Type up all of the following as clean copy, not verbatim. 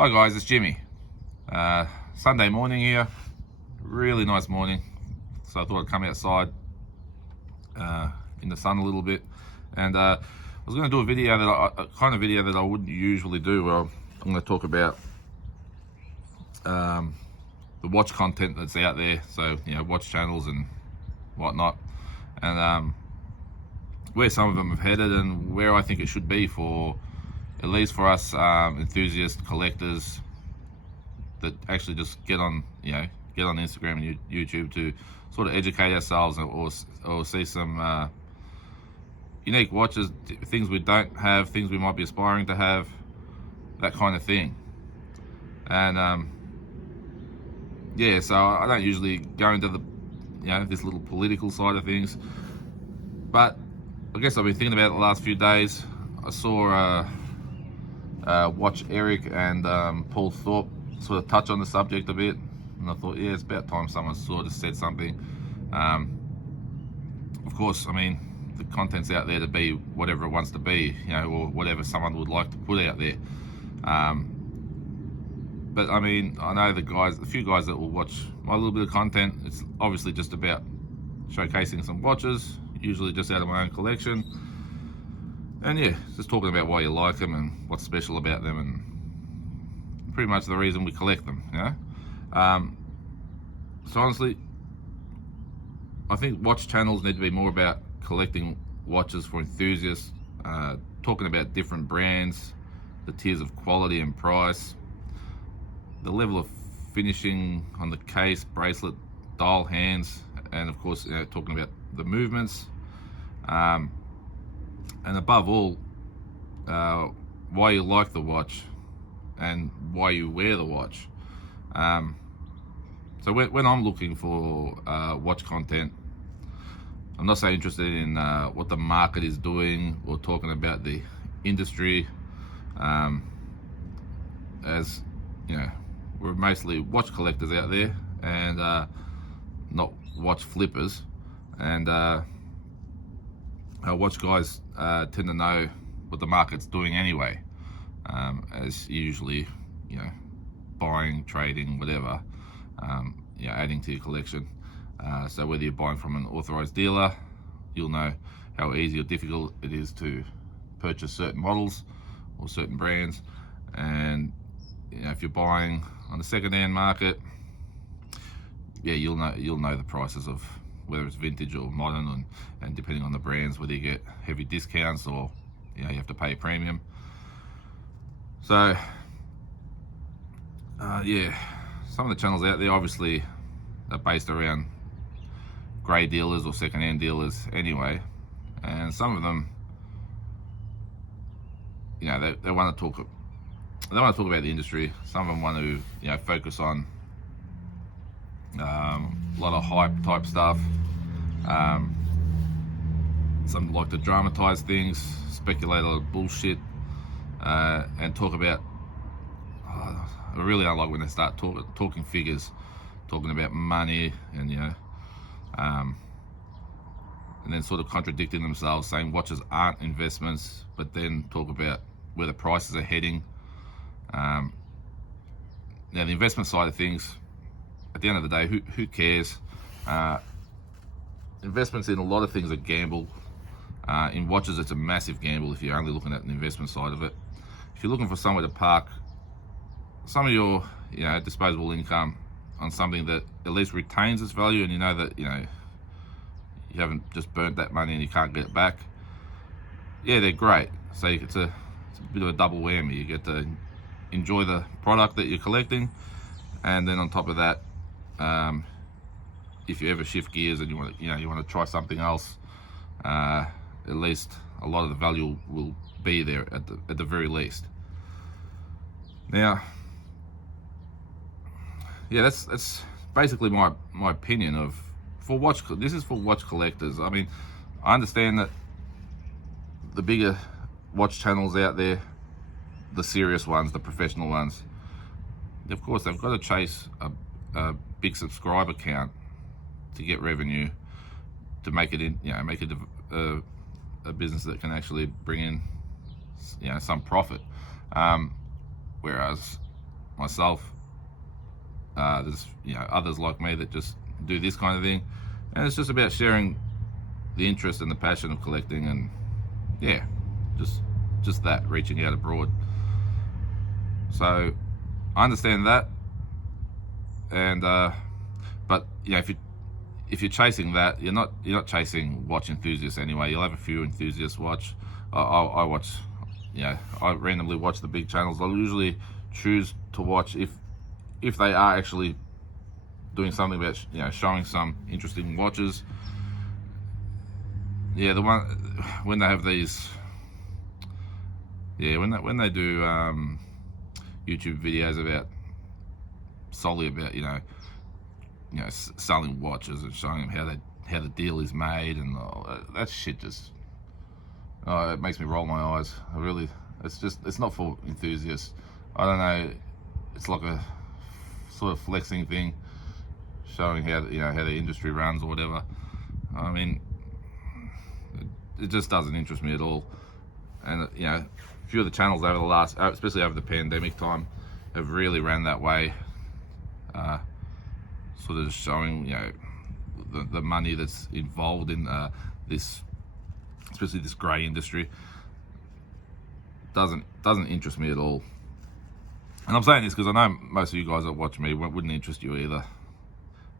Hi guys, it's Jimmy. Sunday morning here, really nice morning. So I thought I'd come outside in the sun a little bit, and I was going to do a video a kind of video that I wouldn't usually do. Where I'm going to talk about the watch content that's out there. So watch channels and whatnot, and where some of them have headed and where I think it should be for, at least for us enthusiast collectors that actually just get on Instagram and YouTube to sort of educate ourselves or see some unique watches, things we don't have, things we might be aspiring to have, that kind of thing. And so I don't usually go into the this little political side of things, but I guess I've been thinking about it the last few days. I saw Watch Eric and Paul Thorpe sort of touch on the subject a bit, and I thought, yeah, it's about time someone sort of said something. Of course, I mean, the content's out there to be whatever it wants to be, or whatever someone would like to put out there. But I mean, I know a few guys that will watch my little bit of content. It's obviously just about showcasing some watches, usually just out of my own collection. And yeah, just talking about why you like them and what's special about them, and pretty much the reason we collect them. So honestly, I think watch channels need to be more about collecting watches for enthusiasts, talking about different brands, the tiers of quality and price, the level of finishing on the case, bracelet, dial hands, and of course, talking about the movements, and above all, why you like the watch and why you wear the watch. So when I'm looking for watch content, I'm not so interested in what the market is doing or talking about the industry, as we're mostly watch collectors out there and not watch flippers, and watch guys tend to know what the market's doing anyway, as usually buying, trading, whatever, adding to your collection. So whether you're buying from an authorized dealer, you'll know how easy or difficult it is to purchase certain models or certain brands, and if you're buying on the second-hand market, you'll know the prices of whether it's vintage or modern, and depending on the brands, whether you get heavy discounts or you have to pay a premium. So some of the channels out there obviously are based around grey dealers or second-hand dealers anyway, and some of them they want to talk about the industry. Some of them want to focus on a lot of hype type stuff. Some like to dramatize things, speculate a lot of bullshit, and talk about I really don't like when they start talking figures, talking about money, and and then sort of contradicting themselves, saying watches aren't investments, but then talk about where the prices are heading. Now the investment side of things, at the end of the day, who cares? Investments in a lot of things are gamble. In watches, it's a massive gamble if you're only looking at the investment side of it. If you're looking for somewhere to park some of your disposable income on something that at least retains its value, and that you haven't just burnt that money and you can't get it back, they're great. So it's a bit of a double whammy. You get to enjoy the product that you're collecting, and then on top of that, if you ever shift gears and you want to try something else, at least a lot of the value will be there at the very least. Now, that's basically my opinion of this is for watch collectors. I mean, I understand that the bigger watch channels out there, the serious ones, the professional ones, of course they've got to chase a big subscriber count to get revenue, to make it a business that can actually bring in some profit. Whereas myself. There's others like me that just do this kind of thing, and it's just about sharing the interest and the passion of collecting, and yeah, just that, reaching out abroad. So I understand that, and but if you're chasing that, you're not chasing watch enthusiasts anyway. You'll have a few enthusiasts watch. I watch, I randomly watch the big channels. I'll usually choose to watch if they are actually doing something about showing some interesting watches. Yeah, the one when they have these, when they do YouTube videos about solely about selling watches and showing them how the deal is made, and that shit just it makes me roll my eyes. It's not for enthusiasts. I don't know. It's like a sort of flexing thing, showing how the industry runs or whatever. I mean, it just doesn't interest me at all. And a few of the channels over the last, especially over the pandemic time, have really ran that way. Sort of showing the money that's involved in this, especially this grey industry. Doesn't interest me at all. And I'm saying this because I know most of you guys that watch me wouldn't interest you either.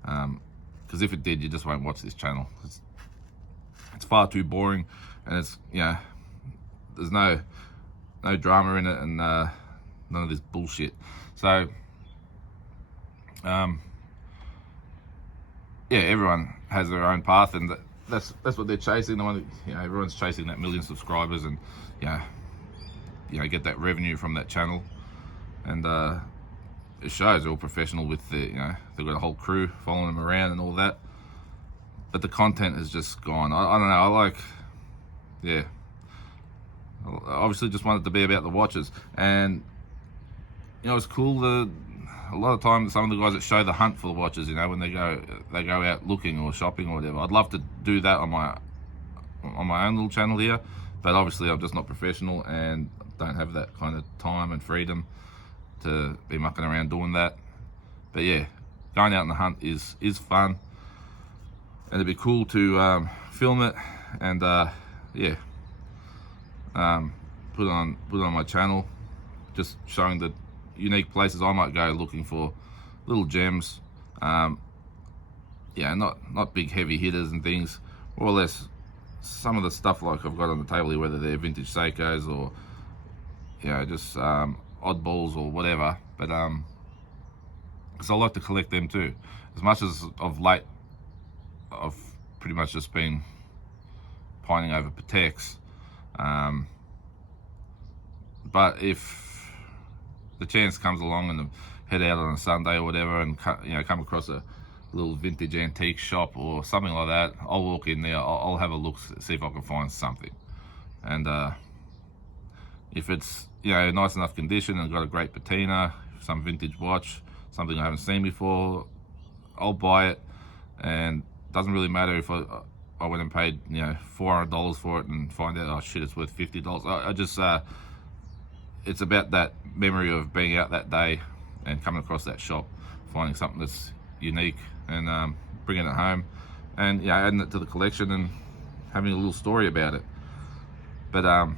Because if it did, you just won't watch this channel. It's far too boring, and it's there's no drama in it, and none of this bullshit. So everyone has their own path, and that's what they're chasing. The one everyone's chasing that 1 million subscribers, and get that revenue from that channel. And it shows they're all professional with they've got a whole crew following them around and all that. But the content has just gone. I don't know. I obviously just wanted to be about the watches, and it's cool. A lot of times, some of the guys that show the hunt for the watches, when they go out looking or shopping or whatever. I'd love to do that on my own little channel here, but obviously I'm just not professional and don't have that kind of time and freedom to be mucking around doing that. But yeah, going out on the hunt is fun, and it'd be cool to film it and put it on my channel, just showing the unique places I might go looking for little gems. Not big heavy hitters and things, more or less some of the stuff like I've got on the table here, whether they're vintage Seikos or just oddballs or whatever. But because I like to collect them too. As much as of late I've pretty much just been pining over Pateks, but if the chance comes along and head out on a Sunday or whatever, and come across a little vintage antique shop or something like that, I'll walk in there. I'll have a look, see if I can find something. And if it's nice enough condition and got a great patina, some vintage watch, something I haven't seen before, I'll buy it. And it doesn't really matter if I went and paid $400 for it and find out, oh shit, it's worth $50. I just it's about that memory of being out that day and coming across that shop, finding something that's unique, and bringing it home, and adding it to the collection and having a little story about it. But I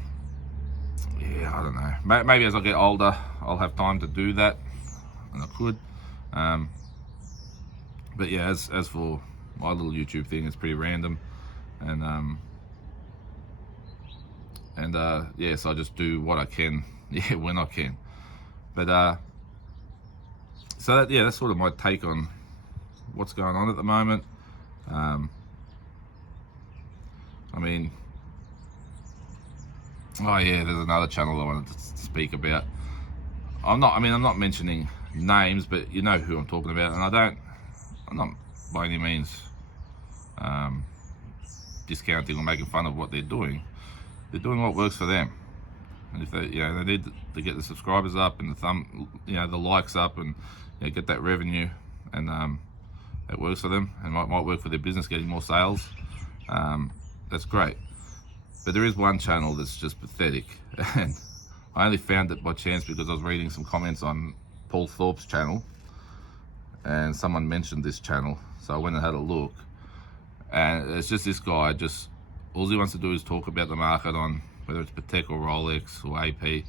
don't know. Maybe as I get older, I'll have time to do that, and I could. But as for my little YouTube thing, it's pretty random, and so I just do what I can, when I can. But so that's sort of my take on what's going on at the moment. There's another channel I wanted to speak about. I'm not mentioning names, but you know who I'm talking about, and I'm not by any means discounting or making fun of what they're doing. They're doing what works for them, and if they need to get the subscribers up and the likes up, and get that revenue, and it works for them, and might work for their business, getting more sales. That's great. But there is one channel that's just pathetic, and I only found it by chance because I was reading some comments on Paul Thorpe's channel, and someone mentioned this channel, so I went and had a look, and it's just this guy, just all he wants to do is talk about the market on whether it's Patek or Rolex or AP,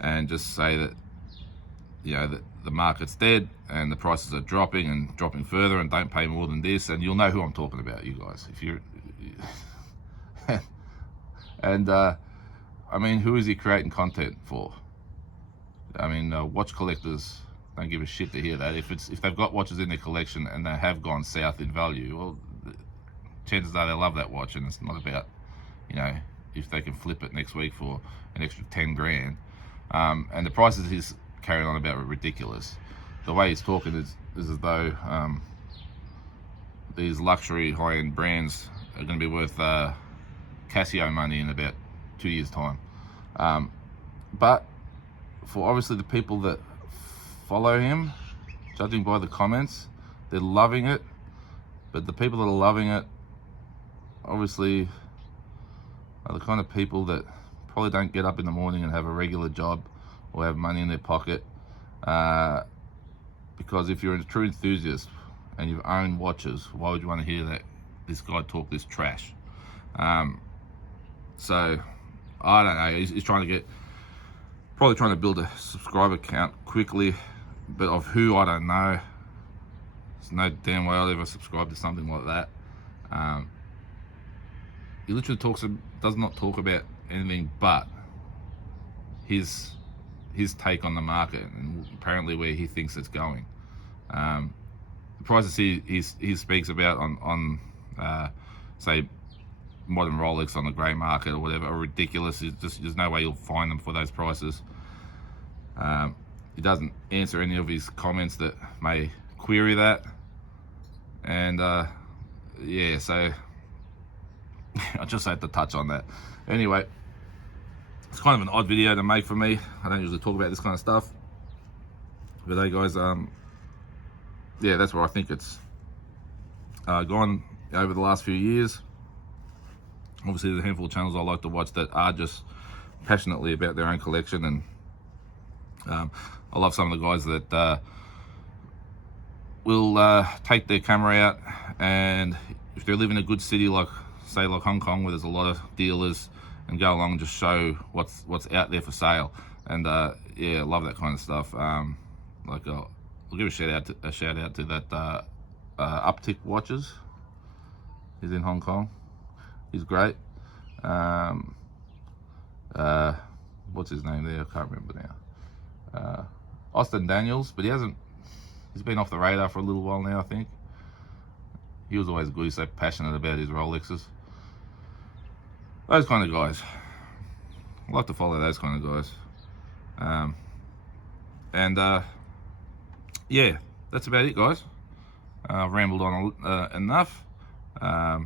and just say that, you know, that the market's dead and the prices are dropping and dropping further, and don't pay more than this, and you'll know who I'm talking about, you guys, if you're and I mean, who is he creating content for? I mean, watch collectors don't give a shit to hear that. If they've got watches in their collection and they have gone south in value, well, chances are they love that watch, and it's not about, you know, if they can flip it next week for an extra 10 grand. And the prices he's carrying on about are ridiculous. The way he's talking is as though these luxury high-end brands are going to be worth Casio money in about 2 years' time. But for obviously the people that follow him, judging by the comments, they're loving it. But the people that are loving it obviously are the kind of people that probably don't get up in the morning and have a regular job or have money in their pocket. Because if you're a true enthusiast and you've owned watches, why would you want to hear that this guy talk this trash? So I don't know, he's trying to get, probably trying to build a subscriber count quickly, but of who, I don't know. There's no damn way I'll ever subscribe to something like that. He literally does not talk about anything but his take on the market and apparently where he thinks it's going. The prices he speaks about on say modern Rolex on the grey market or whatever are ridiculous. It's just, there's no way you'll find them for those prices. He doesn't answer any of his comments that may query that, and yeah, so I just had to touch on that. Anyway, it's kind of an odd video to make for me. I don't usually talk about this kind of stuff, but hey guys, yeah, that's where I think it's gone over the last few years. Obviously there's a handful of channels I like to watch that are just passionately about their own collection, and I love some of the guys that will take their camera out, and if they live in a good city like, say, like Hong Kong, where there's a lot of dealers, and go along and just show what's out there for sale. And yeah, I love that kind of stuff. Like I'll give a shout out to that Uptick Watches. He's in Hong Kong. He's great. What's his name there? I can't remember now. Austin Daniels, but he's been off the radar for a little while now, I think. He was always good. He's so passionate about his Rolexes. Those kind of guys. I like to follow those kind of guys. Yeah, that's about it, guys. I've rambled on enough. I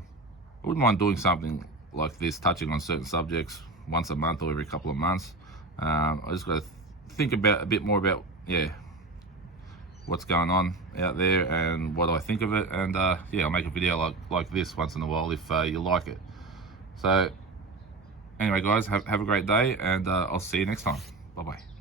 wouldn't mind doing something like this, touching on certain subjects once a month or every couple of months. I just got to think about a bit more about, yeah, what's going on out there and what I think of it. And yeah, I'll make a video like this once in a while if you like it. So anyway, guys, have a great day, and I'll see you next time. Bye bye.